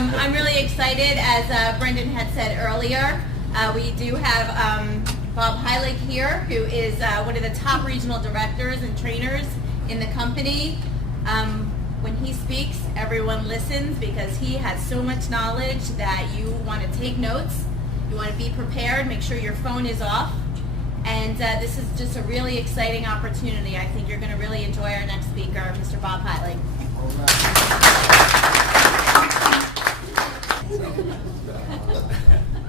I'm really excited, as Brendan had said earlier. We do have Bob Helig here, who is one of the top regional directors and trainers in the company. When he speaks, everyone listens because he has so much knowledge that you want to take notes. You want to be prepared, make sure your phone is off. And this is just a really exciting opportunity. I think you're going to really enjoy our next speaker, Mr. Bob Helig.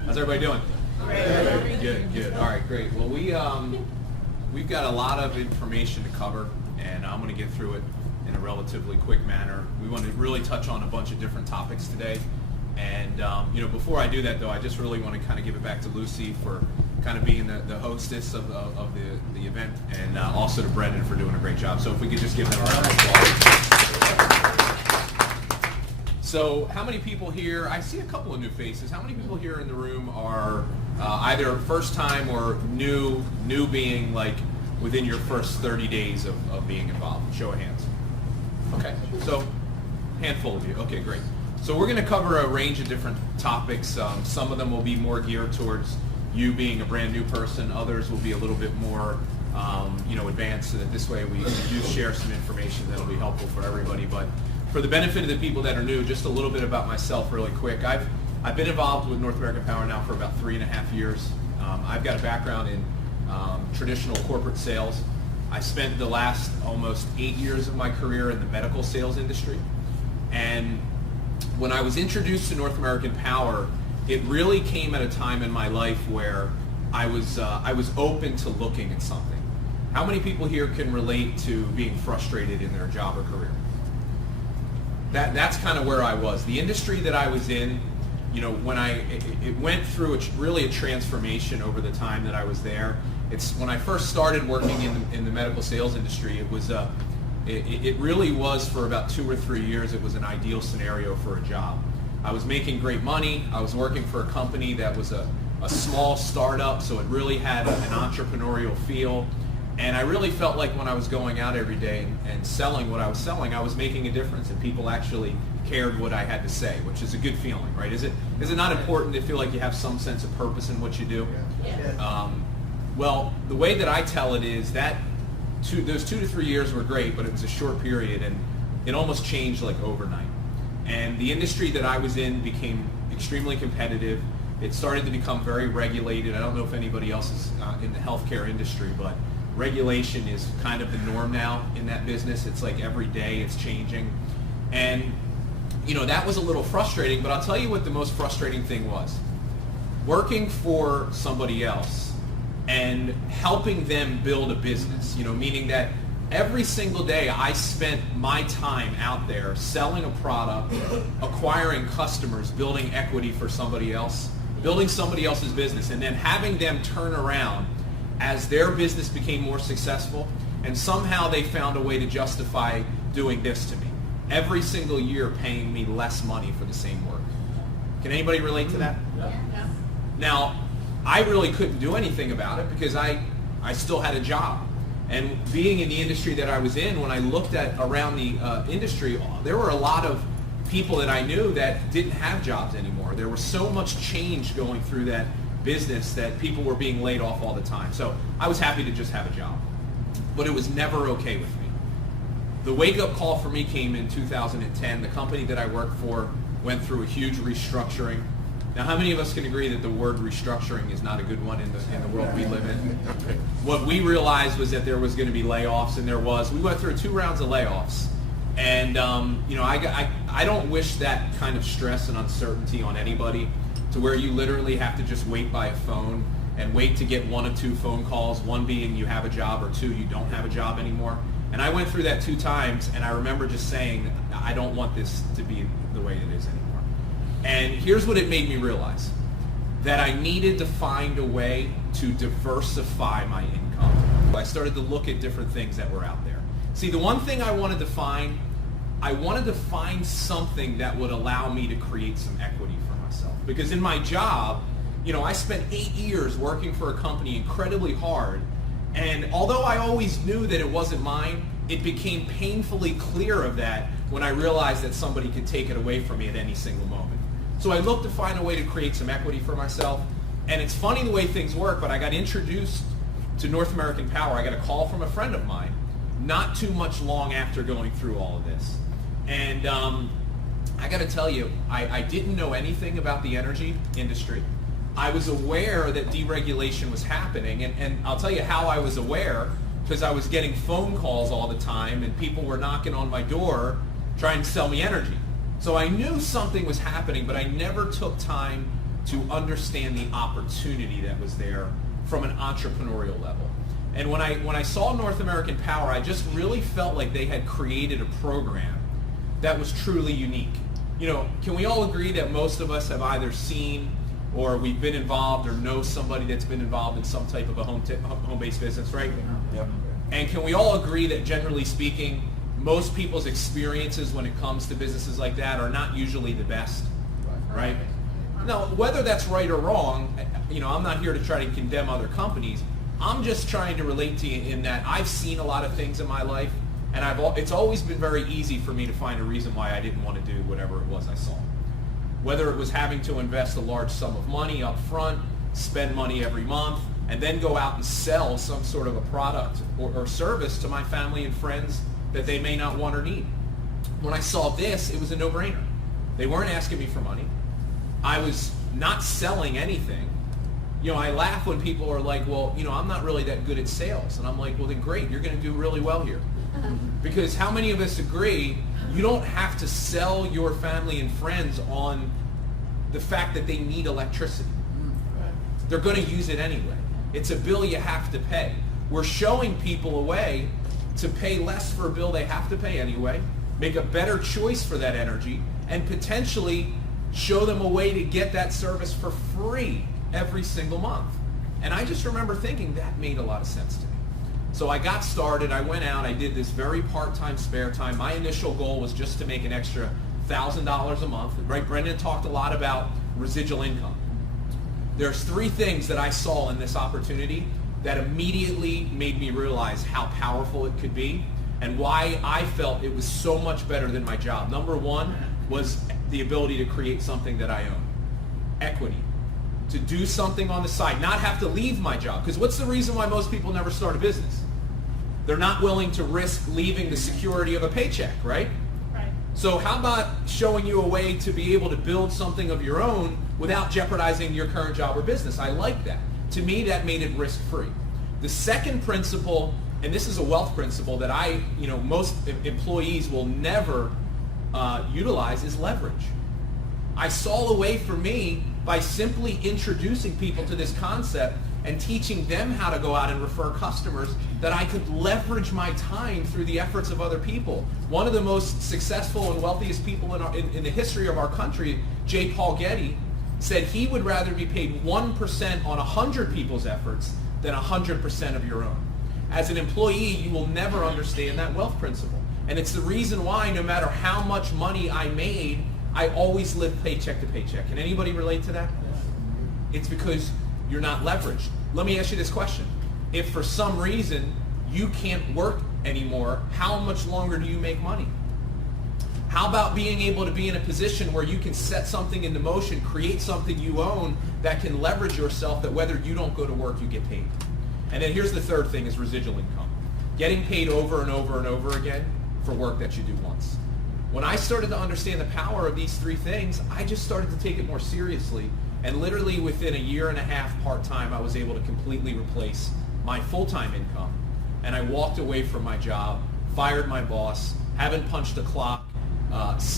How's everybody doing? Great. Good. All right, great. Well, we've got a lot of information to cover, and I'm going to get through it in a relatively quick manner. We want to really touch on a bunch of different topics today. And before I do that, though, I just really want to kind of give it back to Lucy for kind of being the hostess of the event, and also to Brendan for doing a great job. So if we could just give them a round of applause. So how many people here, I see a couple of new faces, how many people here in the room are either first time or new being like within your first 30 days of being involved? Show of hands. Okay, so handful of you. Okay, great. So we're going to cover a range of different topics. Some of them will be more geared towards you being a brand new person. Others will be a little bit more advanced, so that this way we do share some information that will be helpful for everybody. But for the benefit of the people that are new, just a little bit about myself really quick. I've been involved with North American Power now for about 3.5 years. I've got a background in traditional corporate sales. I spent the last almost 8 years of my career in the medical sales industry. And when I was introduced to North American Power, it really came at a time in my life where I was open to looking at something. How many people here can relate to being frustrated in their job or career? That's kind of where I was. The industry that I was in, when it went through really a transformation over the time that I was there. It's when I first started working in the medical sales industry, it really was for about 2 or 3 years, it was an ideal scenario for a job. I was making great money. I was working for a company that was a small startup, so it really had an entrepreneurial feel. And I really felt like when I was going out every day and selling what I was selling, I was making a difference, and people actually cared what I had to say, which is a good feeling, right? Is it not important to feel like you have some sense of purpose in what you do? Yeah. Well, the way that I tell it is that those 2 to 3 years were great, but it was a short period, and it almost changed like overnight. And the industry that I was in became extremely competitive. It started to become very regulated. I don't know if anybody else is in the healthcare industry, but regulation is kind of the norm now in that business. It's like every day it's changing. And, that was a little frustrating, but I'll tell you what the most frustrating thing was. Working for somebody else and helping them build a business, meaning that every single day I spent my time out there selling a product, acquiring customers, building equity for somebody else, building somebody else's business, and then having them turn around as their business became more successful, and somehow they found a way to justify doing this to me. Every single year paying me less money for the same work. Can anybody relate to that? Yeah. Now, I really couldn't do anything about it because I still had a job. And being in the industry that I was in, when I looked at around the industry, there were a lot of people that I knew that didn't have jobs anymore. There was so much change going through that business that people were being laid off all the time. So I was happy to just have a job. But it was never okay with me. The wake-up call for me came in 2010. The company that I worked for went through a huge restructuring. Now, how many of us can agree that the word restructuring is not a good one in the world we live in? What we realized was that there was going to be layoffs, and there was. We went through 2 rounds of layoffs. And, I don't wish that kind of stress and uncertainty on anybody, to where you literally have to just wait by a phone and wait to get 1 or 2 phone calls, one being you have a job, or 2, you don't have a job anymore. And I went through that 2 times, and I remember just saying, I don't want this to be the way it is anymore. And here's what it made me realize. That I needed to find a way to diversify my income. I started to look at different things that were out there. See, the one thing I wanted to find something that would allow me to create some equity for myself. Because in my job, I spent 8 years working for a company incredibly hard, and although I always knew that it wasn't mine, it became painfully clear of that when I realized that somebody could take it away from me at any single moment. So I looked to find a way to create some equity for myself. And it's funny the way things work, but I got introduced to North American Power. I got a call from a friend of mine not too much long after going through all of this. And I got to tell you, I didn't know anything about the energy industry. I was aware that deregulation was happening, and I'll tell you how I was aware, because I was getting phone calls all the time, and people were knocking on my door trying to sell me energy. So I knew something was happening, but I never took time to understand the opportunity that was there from an entrepreneurial level. And when I saw North American Power, I just really felt like they had created a program that was truly unique. You know, can we all agree that most of us have either seen or we've been involved or know somebody that's been involved in some type of a home-based business, right? Yep. And can we all agree that generally speaking, most people's experiences when it comes to businesses like that are not usually the best, right? Now, whether that's right or wrong, you know, I'm not here to try to condemn other companies. I'm just trying to relate to you in that I've seen a lot of things in my life, and it's always been very easy for me to find a reason why I didn't want to do whatever it was I saw. Whether it was having to invest a large sum of money up front, spend money every month, and then go out and sell some sort of a product or service to my family and friends that they may not want or need. When I saw this, it was a no-brainer. They weren't asking me for money. I was not selling anything. You know, I laugh when people are like, well, you know, I'm not really that good at sales. And I'm like, well, then great, you're going to do really well here. Because how many of us agree you don't have to sell your family and friends on the fact that they need electricity. They're going to use it anyway. It's a bill you have to pay. We're showing people a way to pay less for a bill they have to pay anyway, make a better choice for that energy, and potentially show them a way to get that service for free every single month. And I just remember thinking that made a lot of sense to me. So I got started, I went out, I did this very part-time spare time. My initial goal was just to make an extra $1,000 a month. Right? Brendan talked a lot about residual income. There's three things that I saw in this opportunity that immediately made me realize how powerful it could be and why I felt it was so much better than my job. Number one was the ability to create something that I own. Equity. To do something on the side, not have to leave my job. Because what's the reason why most people never start a business? They're not willing to risk leaving the security of a paycheck, right? Right. So how about showing you a way to be able to build something of your own without jeopardizing your current job or business? I like that. To me, that made it risk-free. The second principle, and this is a wealth principle that most employees will never utilize, is leverage. I saw a way for me by simply introducing people to this concept and teaching them how to go out and refer customers that I could leverage my time through the efforts of other people. One of the most successful and wealthiest people in the history of our country, J. Paul Getty, said he would rather be paid 1% on 100 people's efforts than 100% of your own. As an employee, you will never understand that wealth principle. And it's the reason why no matter how much money I made, I always lived paycheck to paycheck. Can anybody relate to that? It's because you're not leveraged. Let me ask you this question. If for some reason you can't work anymore, how much longer do you make money? How about being able to be in a position where you can set something into motion, create something you own that can leverage yourself, that whether you don't go to work, you get paid? And then here's the third thing, is residual income. Getting paid over and over and over again for work that you do once. When I started to understand the power of these three things, I just started to take it more seriously. And literally within a year and a half part-time, I was able to completely replace my full-time income. And I walked away from my job, fired my boss, haven't punched a clock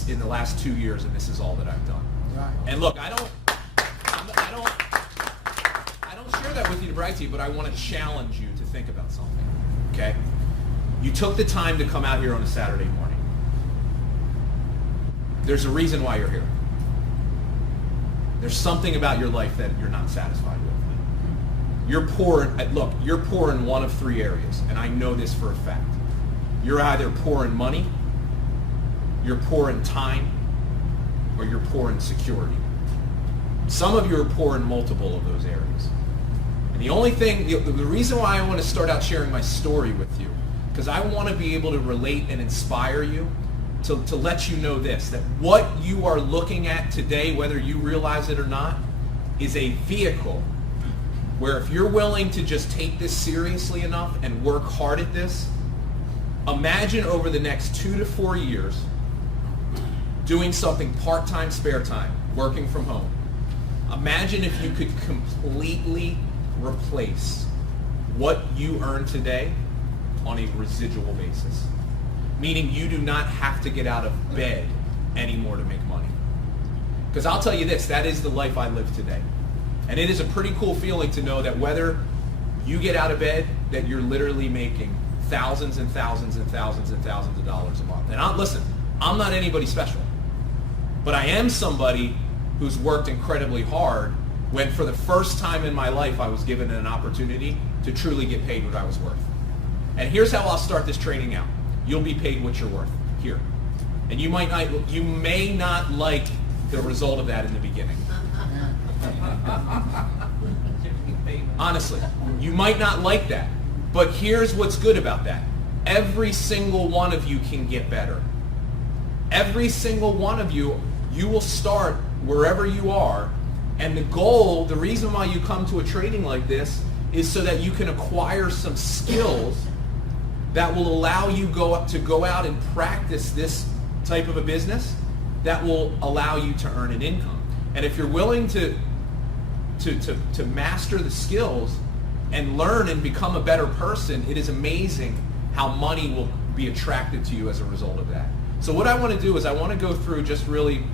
in the last 2 years, and this is all that I've done. Right. And look, I don't share that with you to brag to you, but I want to challenge you to think about something, okay? You took the time to come out here on a Saturday morning. There's a reason why you're here. There's something about your life that you're not satisfied with. You're poor in one of three areas, and I know this for a fact. You're either poor in money, you're poor in time, or you're poor in security. Some of you are poor in multiple of those areas. And the reason why I want to start out sharing my story with you, because I want to be able to relate and inspire you to let you know this, that what you are looking at today, whether you realize it or not, is a vehicle where if you're willing to just take this seriously enough and work hard at this, imagine over the next 2 to 4 years doing something part-time, spare time, working from home. Imagine if you could completely replace what you earn today on a residual basis. Meaning you do not have to get out of bed anymore to make money. Because I'll tell you this, that is the life I live today. And it is a pretty cool feeling to know that whether you get out of bed, that you're literally making thousands and thousands and thousands and thousands of dollars a month. And listen, I'm not anybody special. But I am somebody who's worked incredibly hard when for the first time in my life I was given an opportunity to truly get paid what I was worth. And here's how I'll start this training out. You'll be paid what you're worth here. And you may not like the result of that in the beginning. Honestly, you might not like that. But here's what's good about that. Every single one of you can get better. Every single one of you, you will start wherever you are. And the goal, the reason why you come to a training like this is so that you can acquire some skills that will allow you to go out and practice this type of a business that will allow you to earn an income. And if you're willing to master the skills and learn and become a better person, it is amazing how money will be attracted to you as a result of that. So what I want to do is I want to go through just really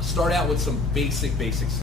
start out with some basics.